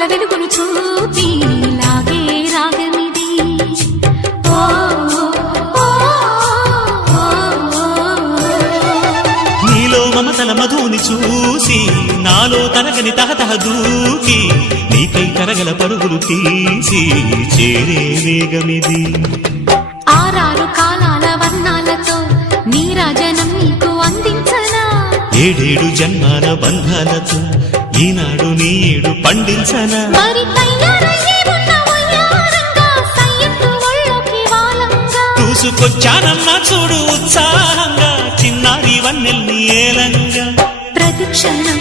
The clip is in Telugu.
తలపుల వెలుగును చూపి లాగే రాగమిది. నీలో మమతల మధుని చూసి నాలో తరగని తహతహ దూకి నీకై తరగల పరుగులు తీసి చేరే వేగమిది. ఆరారు కాలాల వర్ణాలతో నీరాజనం నీకు అందించనా, ఏడేడు జన్మాల బంధాలతో ఈనాడు నీ ఏడు పండించనా. మరి తయారయ్యే ఉన్న వయ్యారంగా సయ్యత్తు ఒళ్ళోకి వాలంగా చూసుకొచ్చానమ్మా చూడు ఉత్సాహంగా చిన్నారి వన్నెల్ని ఏలంగా. ప్రతిక్షణం